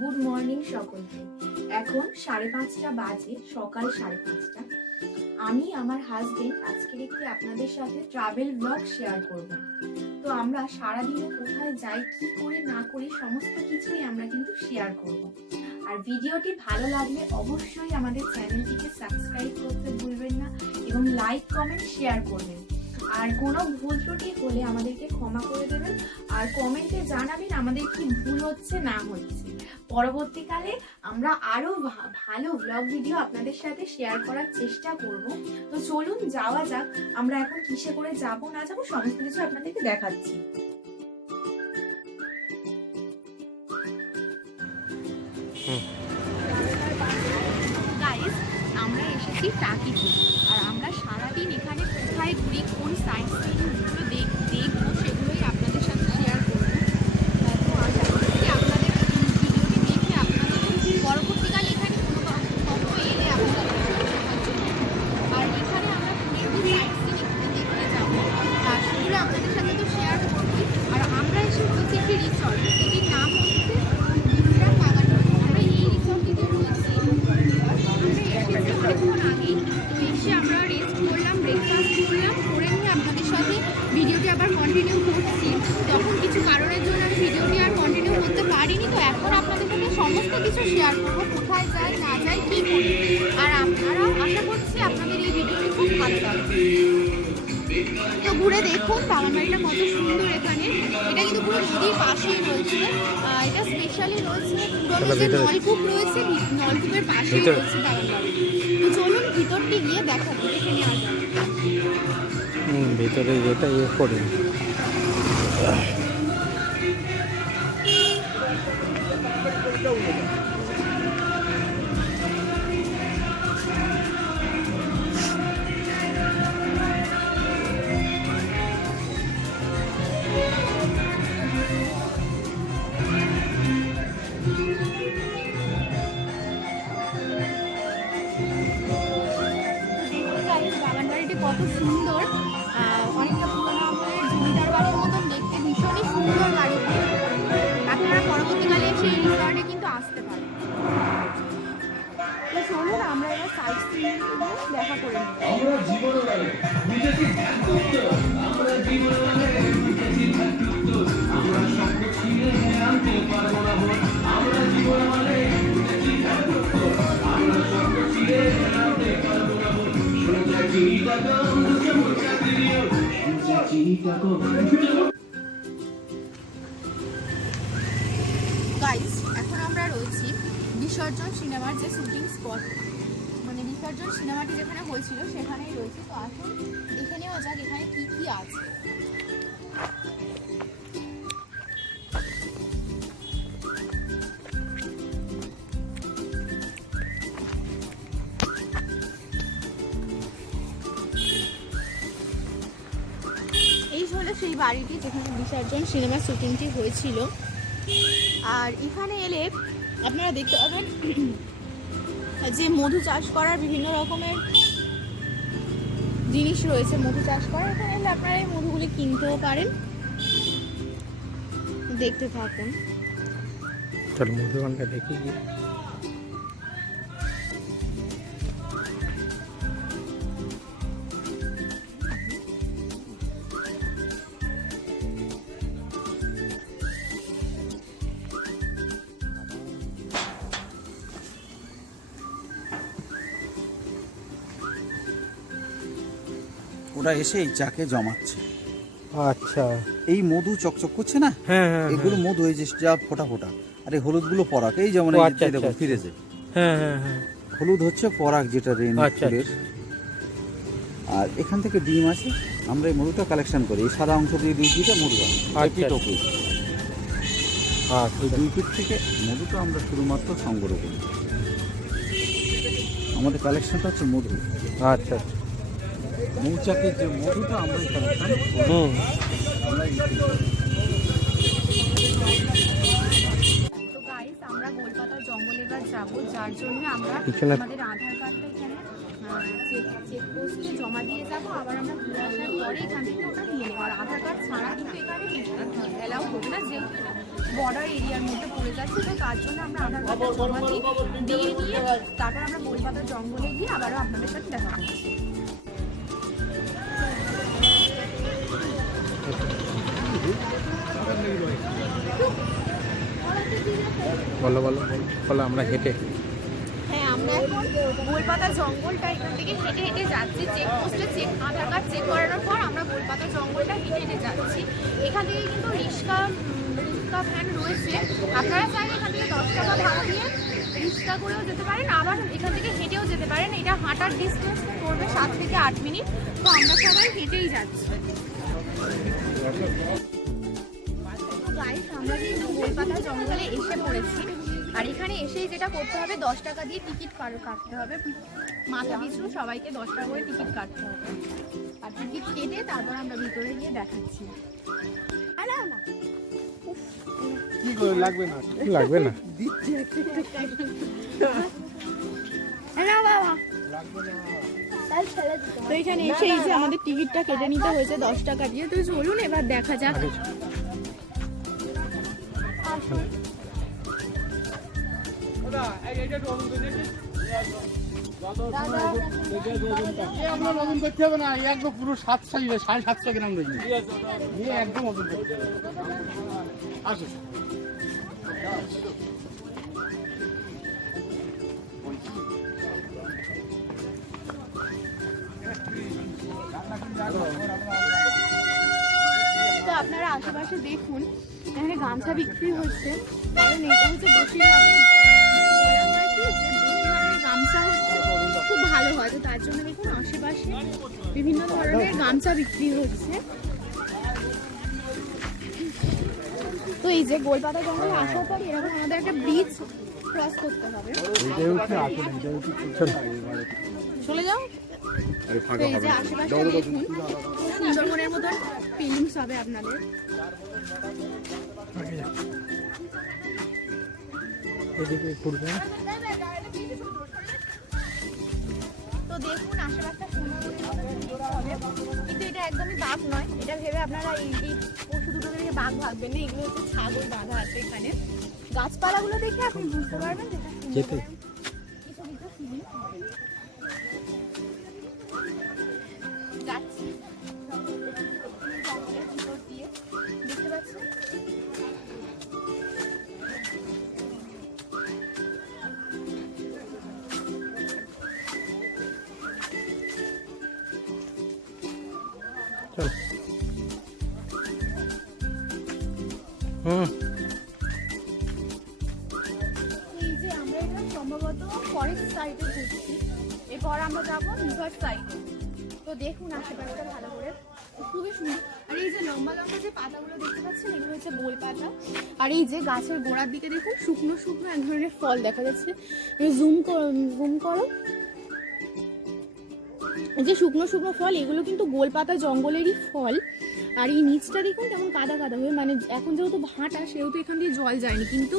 Good morning সকলকে। এখন 5:30 বাজে, সকাল 5:30। আমি আমার হাজবেন্ড আজকের একটি আপনাদের সাথে ট্রাভেল ব্লগ শেয়ার করব। তো আমরা সারাদিনে কোথায় যাই, কি করি না করি, সমস্ত কিছুই আমরা কিন্তু শেয়ার করব। আর ভিডিওটি ভালো লাগলে অবশ্যই আমাদের চ্যানেলটিকে সাবস্ক্রাইব করতে ভুলবেন না এবং লাইক কমেন্ট শেয়ার করবেন। আর কোনো ভুল ত্রুটি হলে আমাদেরকে ক্ষমা করে দেবেন আর কমেন্টে জানাবেন আমাদের কি ভুল হচ্ছে না হচ্ছে। পরবর্তীকালে আমরা আরো ভালো ব্লগ ভিডিও আপনাদের সাথে শেয়ার করার চেষ্টা করব। তো চলুন যাওয়া যাক। আমরা এখন কিসে করে যাব না যাব সমস্ত কিছু আপনাদেরকে দেখাচ্ছি। গাইস, আমরা এসেছি টাকিতে। আর আমরা সারাদিন এখানে কোথায় ঘুরি, কোন সাইট সিনগুলো দেখবো সেগুলোই আপনাদের সাথে শেয়ার করবো। তো আশা করছি আপনাদের ভিডিওটি দেখে আপনাদের পরবর্তীকালে এখানে কোনো এলে আপনাদের আর এখানে আমরা পুরো সাইট সিন দেখতে যাবো, আর সেগুলো আপনাদের সাথে তো শেয়ার করবই। আর আমরা এসে হচ্ছে একটি রিসর্ট, যেটির নাম হচ্ছে বিশ্রাম বাগান। আমরা এই রিসর্টটিতে রয়েছি। অনেকক্ষণ আগেই তো এসে আমরা রেস্ট করলাম, ব্রেকফাস্ট করলাম, করে নিয়ে আপনাদের সাথে ভিডিওটি আবার কন্টিনিউ করছি। তখন কিছু কারণের জন্য আমি ভিডিওটি আর কন্টিনিউ করতে পারিনি। তো এখন আপনাদের সাথে সমস্ত কিছু শেয়ার করবো, কোথায় যাই না যাই কী করি। আর আপনারা আশা করছি আপনাদের এই ভিডিওটি খুব ভালো লাগবে। তো ঘুরে দেখুন বাগান বাড়িটা কত সুন্দর। এখানে এটা কিন্তু পুরো নদীর পাশেই রয়েছে। এটা স্পেশালি রয়েছে পুরনো যে নলকূপ রয়েছে, নলকূপের পাশেই রয়েছে বাগান বাড়ি। তো চলুন ভিতরটি গিয়ে দেখাবো, দেখে নেওয়া যাবে। ভিতরে যেটা করি বাগান বাড়িটি কত সুন্দর, অনেকটা পুরোনো আমলের জমিদার বাড়ির মতন দেখতে, ভীষণই সুন্দর বাড়িটি। আপনারা পরবর্তীকালে সেই রিসর্টে কিন্তু আসতে পারেন। তো চলুন আমরা এবার সাইট সিন দেখা করে নেব। গাইস, এখন আমরা রয়েছি বিসর্জন সিনেমার যে শুটিং স্পট, মানে বিসর্জন সিনেমাটি যেখানে হয়েছিল সেখানেই রয়েছে। তো আসুন দেখে নেওয়া যাক এখানে কি কি আছে। এই হলো সেই বাড়িটি যেখানে বিসর্জন সিনেমার শুটিংটি হয়েছিল। আর এখানে এলে আপনারা দেখতে পাবেন যে মধু চাষ করার বিভিন্ন রকমের জিনিস রয়েছে। মধু চাষ করা, এখানে এলে আপনারা এই মধুগুলি কিনতেও পারেন। দেখতে থাকুন। চলো মধুবনটা দেখি গিয়ে। ওরা এসে এই চাকে জমাচ্ছে। আচ্ছা, এই মধু চকচক করছে না, হ্যাঁ হ্যাঁ, এগুলো মধু এই যে যা ফোটা ফোটা, আর এই হলুদগুলো পরাগ। এই যেমন এই যে দেখো ফিরেছে, হ্যাঁ হ্যাঁ হ্যাঁ, হলুদ হচ্ছে পরাগ, যেটা রেন ফুলের। আর এখান থেকে ডিম আছে, আমরা এই মধুটা কালেকশন করি। এই সাদা অংশ দিয়ে 2 ফিটে মধু হয়। আচ্ছা, এই 2 ফিট থেকে মধুটা আমরা শুধুমাত্র সংগ্রহ করি। আমাদের কালেকশনটা হচ্ছে মধু। আচ্ছা, মৌচাকের যে মধুটা আমরা কালেকশন আমরা। তো গাইস, আমরা গোলপাতা জঙ্গলে এবার যাবো, যার জন্য আমরা আমাদের আধার কার্ডটা এখানে চেকপোস্টে জমা দিয়ে যাবো। আবার আমরা ঘুরে আসার পরে এখান থেকে ওটা নিয়ে নেবো। আর আধার কার্ড ছাড়া কিন্তু এখানে অ্যালাউ করবে না, যেহেতু এটা বর্ডার এরিয়ার মধ্যে পড়ে যাচ্ছে, তো তার জন্য আমরা আধার কার্ডটা জমা দিয়ে নিয়ে তারপর আমরা গোলপাতার জঙ্গলে গিয়ে আবারও আপনাদের সাথে দেখা করছি। বলো বলো বলো আমরা হেঁটে হ্যাঁ, আমরা এখন গোলপাতা জঙ্গলটা এখান থেকে হেঁটে হেঁটে যাচ্ছি। চেকপোস্টে আধার কার্ড চেক করানোর পর আমরা গোলপাতা জঙ্গলটা হেঁটে হেঁটে যাচ্ছি। এখান থেকে কিন্তু রিক্সা ভ্যান রয়েছে, আপনারা চাইলে এখান থেকে 10 টাকা ভাড়া দিয়ে রিক্সা করেও যেতে পারেন, আবার এখান থেকে হেঁটেও যেতে পারেন। এটা হাঁটার ডিস্টেন্স পড়বে 7 থেকে 8 মিনিট। তো আমরা সবাই হেঁটেই যাচ্ছি। গাইস, আমরা কিন্তু গোলপাতা জঙ্গলে এসে পড়েছি, আর এখানে এসেই যেটা করতে হবে 10 টাকা দিয়ে টিকিট কাটতে হবে। মাথা পিছু সবাইকে 10 টাকা করে টিকিট কাটতে হবে, আর টিকিট কেটে তারপর আমরা ভিতরে গিয়ে দেখাচ্ছি। লাগবে না তো এখানে এসেই যে আমাদের টিকিটটা কেটে নিতে হয়েছে 10 টাকা দিয়ে। তো চলুন এবার দেখা যাক। আমরা ওজন করতে হবে না, একদম পুরো 700 গ্রাম রয়েছে একদম ওজন করতে হবে। আসো তো আপনারা আশেপাশে দেখুন, এখানে গামছা বিক্রি হচ্ছে, কারণ এটা হচ্ছে বসিরহাটে বলা হয় কি যে বসিরহাটের গামছা হচ্ছে খুব ভালো হয়। তো তার জন্য দেখুন আশেপাশে বিভিন্ন ধরনের গামছা বিক্রি হচ্ছে। তো এই যে গোলপাতা জঙ্গলে আসার পর এরকম আমাদের একটা ব্রিজ ক্রস করতে হবে। চলে যাও। তো এই যে আশেপাশে দেখুন, সুন্দরবনের মতন ফিলিংস হবে আপনাদের। এদিকে ঘুরবে তো দেখুন আশেপাশটা সুন্দরবনের মতন ফিলিংস হবে, কিন্তু এটা একদমই বাঘ নয়। এটা ভেবে আপনারা এই পশু দুটো থেকে বাঘ ভাববেন না, এগুলো হচ্ছে ছাগল বাঁধা আছে এখানে। গাছপালাগুলো দেখে আপনি বুঝতে পারবেন যেটা কিছু কিছু ফিলিংস হবে। যাচ্ছি জঙ্গলের ভিতর দিয়ে, দেখতে পাচ্ছেন চল এই যে আমরা এটা সম্ভবত ফরেস্ট সাইডে ঘুরছি, এরপর আমরা যাবো রিভার সাইডে। তো দেখুন আশেপাশটা ভালো করে, খুবই সুন্দর। আর এই যে লম্বা লম্বা যে পাতাগুলো দেখতে পাচ্ছেন, এগুলো হচ্ছে গোল পাতা। আর এই যে গাছের গোড়ার দিকে দেখুন শুকনো শুকনো এক ধরনের ফল দেখা যাচ্ছে। জুম করো, এই যে শুকনো শুকনো ফল, এগুলো কিন্তু গোলপাতা জঙ্গলেরই ফল। আর এই নিচটা দেখুন কেমন কাদা কাদা হয়ে, মানে এখন যেহেতু ভাটা সেহেতু এখান দিয়ে জল যায়নি, কিন্তু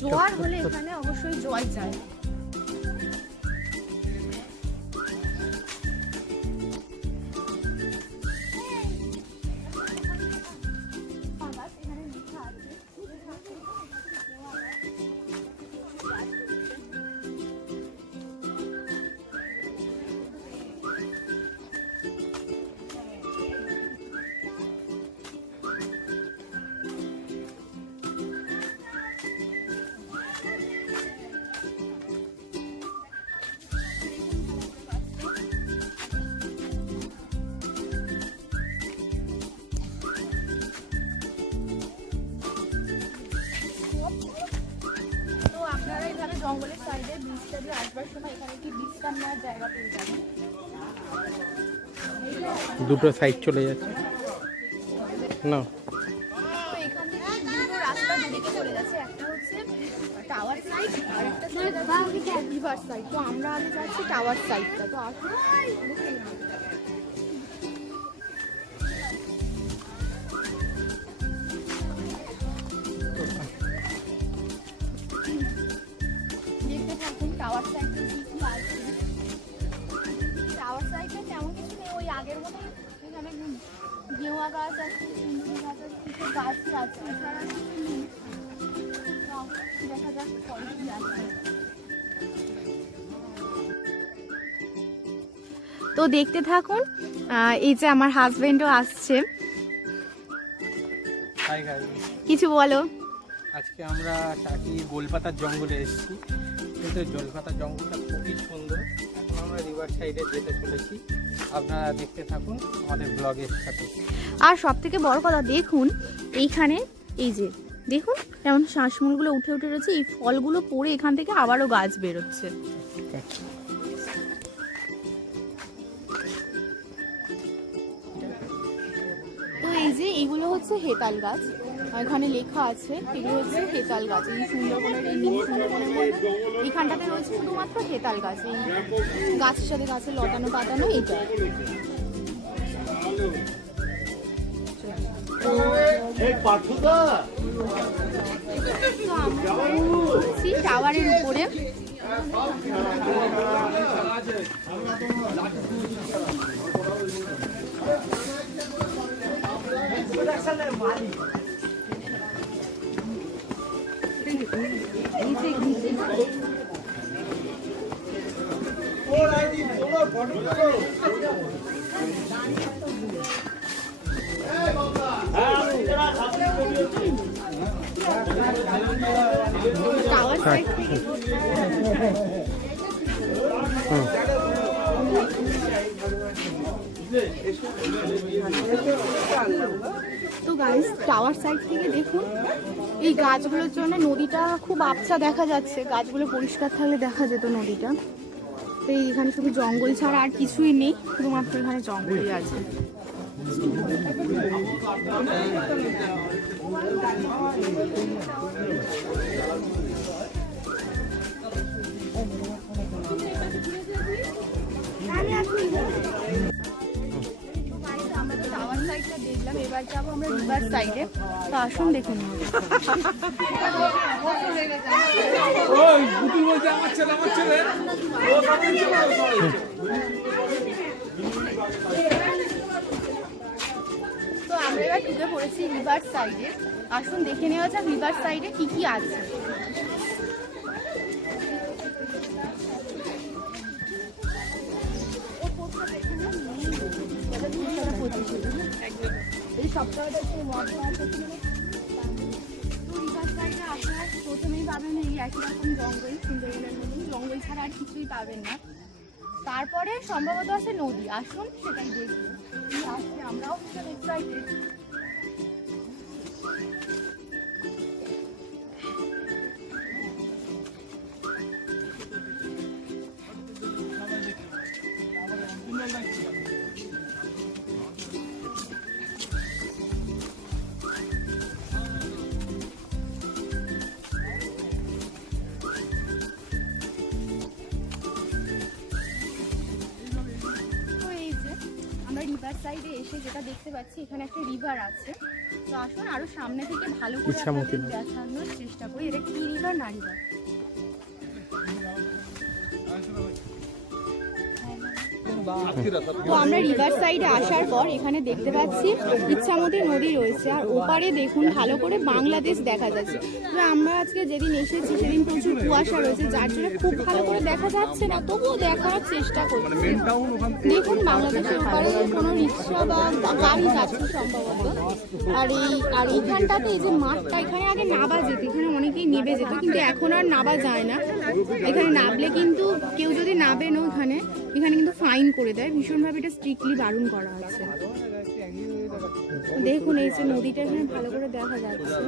জোয়ার হলে এখানে অবশ্যই জল যায়। জঙ্গলের সাইডে ব্রিজটা দিয়ে আসবার সময় এখানে কি বিশ্রাম নেওয়ার জায়গা পেয়ে যাবেন। দুটো সাইড চলে যাচ্ছে না, তো এখান থেকে দুটো রাস্তা দুদিকে চলে যাচ্ছে, একটা হচ্ছে টাওয়ার সাইড আর একটা চলে যাচ্ছে রিভার সাইড। তো আমরা আগে যাচ্ছি টাওয়ার সাইডটা। তো আসুন দেখতে থাকুন টাওয়ার সাইডে কি কি আছে। টাওয়ার সাইডে তেমন কিছু নেই, ওই আগের মতো এখানে গেওয়া গাছ আছে, সুন্দরী গাছ আছে, গাছ আছে, এছাড়া দেখা যাক পরে কি আছে। তো দেখতে থাকুন। এই যে আমার হাজবেন্ডও আসছে, হাই গাইস, কিছু বলো। আজকে আমরা টাকি গোলপাতার জঙ্গলে এসেছি, কিন্তু গোলপাতার জঙ্গলটা খুবই সুন্দর। এখন আমরা রিভার সাইডে যেতে চলেছি, আপনারা দেখতে থাকুন আমাদের ব্লগের সাথে। আর সব থেকে বড় কথা দেখুন, এইখানে এই যে দেখুন যেমন শ্বাসমূলগুলো উঠে উঠে রয়েছে, এই ফলগুলো পড়ে এখান থেকে আবারও গাছ বেরোচ্ছে। তো এই যে এইগুলো হচ্ছে হেতাল গাছ, এখানে লেখা আছে এগুলো হচ্ছে হেতাল গাছ। এই সুন্দরবনের এই মিনি সুন্দরবনের মধ্যে এইখানটাতে রয়েছে শুধুমাত্র হেতাল গাছ, এই গাছের সাথে গাছে লতানো পাতানো এইটা। টাওয়ারের উপরে টাওয়ার সাইড থেকে তো গাইস টাওয়ার সাইড থেকে দেখুন এই গাছগুলোর জন্য নদীটা খুব আবছা দেখা যাচ্ছে। গাছগুলো পরিষ্কার থাকলে দেখা যেত নদীটা। তো এইখানে শুধু জঙ্গল ছাড়া আর কিছুই নেই, শুধুমাত্র এখানে জঙ্গলই আছে। আমরা তো টাওয়ার সাইডটা দেখলাম, এবার যাবো আমরা রিভার সাইডে। তো আসুন দেখুন। তো আমরা এবার ঢুকে পড়েছি রিভার সাইডে। আসুন দেখে নেওয়া যাক রিভার সাইডে কি কি আছে। এই সপ্তাহটা রিভার সাইডে আপনারা প্রথমেই পাবেন এই একই রকম জঙ্গল, সুন্দরবনের মতন জঙ্গল ছাড়া আর কিছুই পাবেন না। তারপরে সম্ভবত আছে নদী, আসুন সেটাই দেখবো কি আসছে। আমরাও এক্সাইটেড। রিভার সাইডে এসে যেটা দেখতে পাচ্ছি, এখানে একটা রিভার আছে। তো আসুন আরো সামনে থেকে ভালো করে আপনাদের দেখানোর চেষ্টা করি এটা কি রিভার না রিভার। তো আমরা রিভার সাইডে আসার পর এখানে দেখতে পাচ্ছি ইচ্ছামতি নদী রয়েছে, আর ওপারে দেখুন ভালো করে বাংলাদেশ দেখা যাচ্ছে। তো আমরা আজকে যেদিন এসেছি সেদিন প্রচুর কুয়াশা রয়েছে, যার জন্য খুব ভালো করে দেখা যাচ্ছে না, তবুও দেখার চেষ্টা করছি। দেখুন বাংলাদেশের ওপারে কোনো রিক্সা বা গাড়ি যাচ্ছে সম্ভবত। আর এইখানটাতে এই যে মাঠটা, এখানে আগে নাবা যেত, এখানে অনেকেই নেবে যেত, কিন্তু এখন আর নাবা যায় না। এখানে নাবলে কিন্তু কেউ যদি নাবেন এখানে কিন্তু ফাইন করে দেয়, ভীষণভাবে এটা স্ট্রিক্টলি বারণ করা আছে। দেখুন এই যে নদীটা এখানে ভালো করে দেখা যাচ্ছে।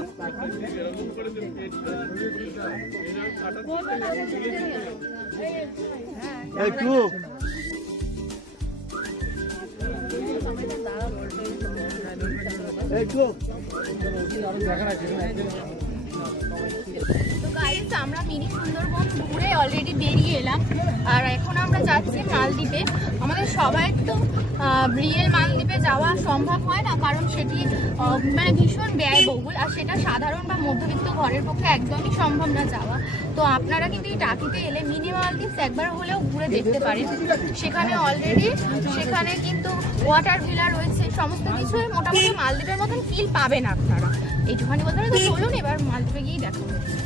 তো গাইস আমরা মিনি সুন্দরবন ঘুরে অলরেডি বেরিয়ে এলাম, আর এখন আমরা যাচ্ছি মালদ্বীপে। আমাদের সবাই তো রিয়েল মালদ্বীপে যাওয়া সম্ভব হয় না, কারণ সেটি মানে ভীষণ ব্যয়বহুল, আর সেটা সাধারণ বা মধ্যবিত্ত ঘরের পক্ষে একদমই সম্ভব না যাওয়া। তো আপনারা কিন্তু এই টাকিতে এলে মিনি মালদ্বীপস একবার হলেও ঘুরে দেখতে পারেন। সেখানে অলরেডি সেখানে কিন্তু ওয়াটার ভিলা রয়েছে, সমস্ত কিছুই মোটামুটি মালদ্বীপের মতন ফিল পাবেন আপনারা। এইটুখানি বলতে পারে। তো চলুন এবার মালদ্বীপে গিয়েই দেখা হচ্ছে।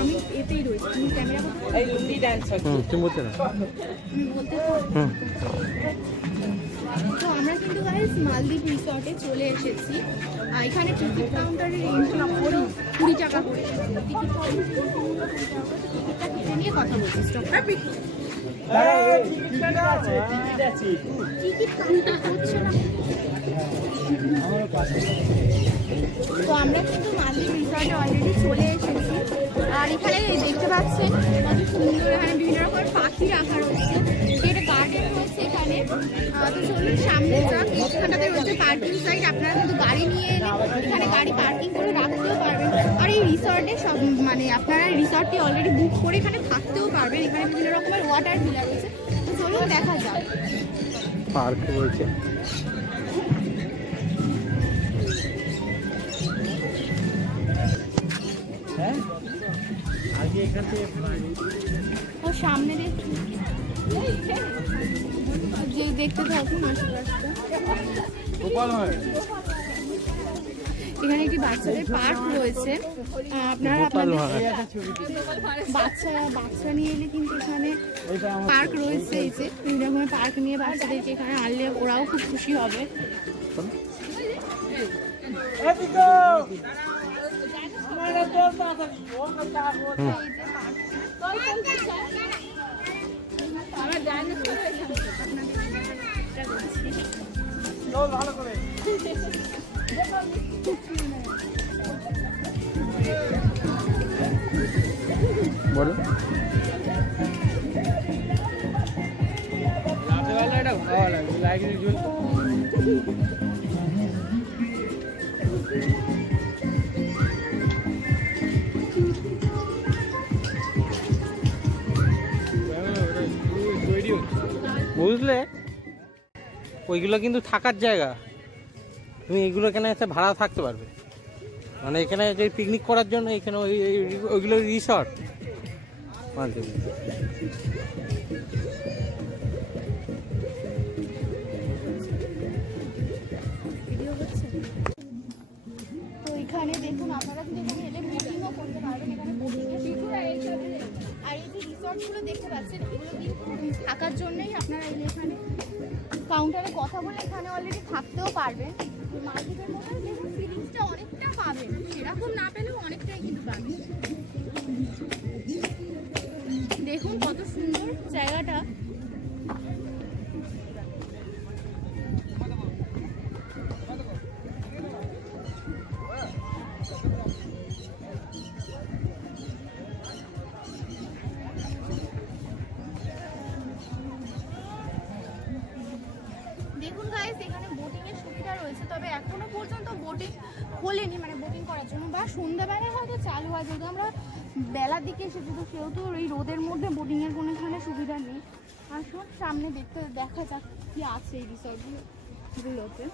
আমি এতেই রয়েছি, তুমি ক্যামেরা তুমি বলতে না আমি বলতে তো আমরা কিন্তু গাইস মালদ্বীপ রিসর্টে চলে এসেছি। এখানে টিকিট কাউন্টারের এন্ট্রি 20 টাকা করে। টিকিট টিকিটটা কেটে নিয়ে কথা বলছি। টিকিট কাউন্টার হচ্ছে না। তো আমরা কিন্তু মালদ্বীপ রিসর্টে অলরেডি চলে এসেছি। আর এখানে দেখতে পাচ্ছেন কত সুন্দর, এখানে বিভিন্ন রকমের পাখি রাখা রয়েছে। এটা গার্ডেন রয়েছে এখানে। তো চলুন সামনে যাক। এখানটাতে রয়েছে পার্কিং সাইড, আপনারা কিন্তু গাড়ি নিয়ে এলে এখানে গাড়ি পার্কিং করে রাখতেও পারবেন। আর এই রিসর্টে সব মানে আপনারা রিসর্টটি অলরেডি বুক করে এখানে থাকতেও পারবেন। এখানে বিভিন্ন রকমের ওয়াটার ভিলা রয়েছে। তো চলুন দেখা যাক। পার্ক রয়েছে। ও সামনে দেখুন, যে দেখতে থাকুন আশেপাশটা। এখানে একটি বাচ্চাদের পার্ক রয়েছে। আপনারা আপনাদের বাচ্চা নিয়ে এলে কিন্তু এখানে পার্ক রয়েছে। এই যে বিভিন্ন রকমের পার্ক নিয়ে বাচ্চাদেরকে এখানে আনলে ওরাও খুব খুশি হবে। বলো রাতেবেলা এটা ভালো লাগে, লাইট জ্বলতো। বুঝলে, ওইগুলো কিন্তু থাকার জায়গা। তুমি এইগুলো এখানে এসে ভাড়া থাকতে পারবে, মানে এখানে যে পিকনিক করার জন্য এখানে ওইগুলো রিসর্ট মানতে। তো এখানে দেখুন, আপনারা কিন্তু এখানে এলে বোটিংও করতে পারবেন। এখানে আর এই যে রিসর্টগুলো দেখতে পাচ্ছেন, এগুলো কিন্তু থাকার জন্যই আপনারা এলে এখানে কাউন্টারে কথা বলে এখানে অলরেডি থাকতেও পারবেন। মার্কেটের মধ্যে দেখুন ফিলিংসটা অনেকটা পাবেন, সেরকম না পেলেও অনেকটাই কিন্তু পাবেন। দেখুন কত সুন্দর জায়গাটা। দেখুন গাইস, এখানে বোটিং এর সুবিধা রয়েছে, তবে এখনো পর্যন্ত বোটিং খোলেনি, মানে বোটিং করার জন্য, বা সন্ধ্যাবেলায় হয়তো চালু হয়। যেহেতু আমরা বেলার দিকে এসেছি, তো সেহেতু এই রোদের মধ্যে বোটিং এর কোনো এখানে সুবিধা নেই। আসুন সামনে দেখা যাক কি আছে এই রিসর্টগুলোতে।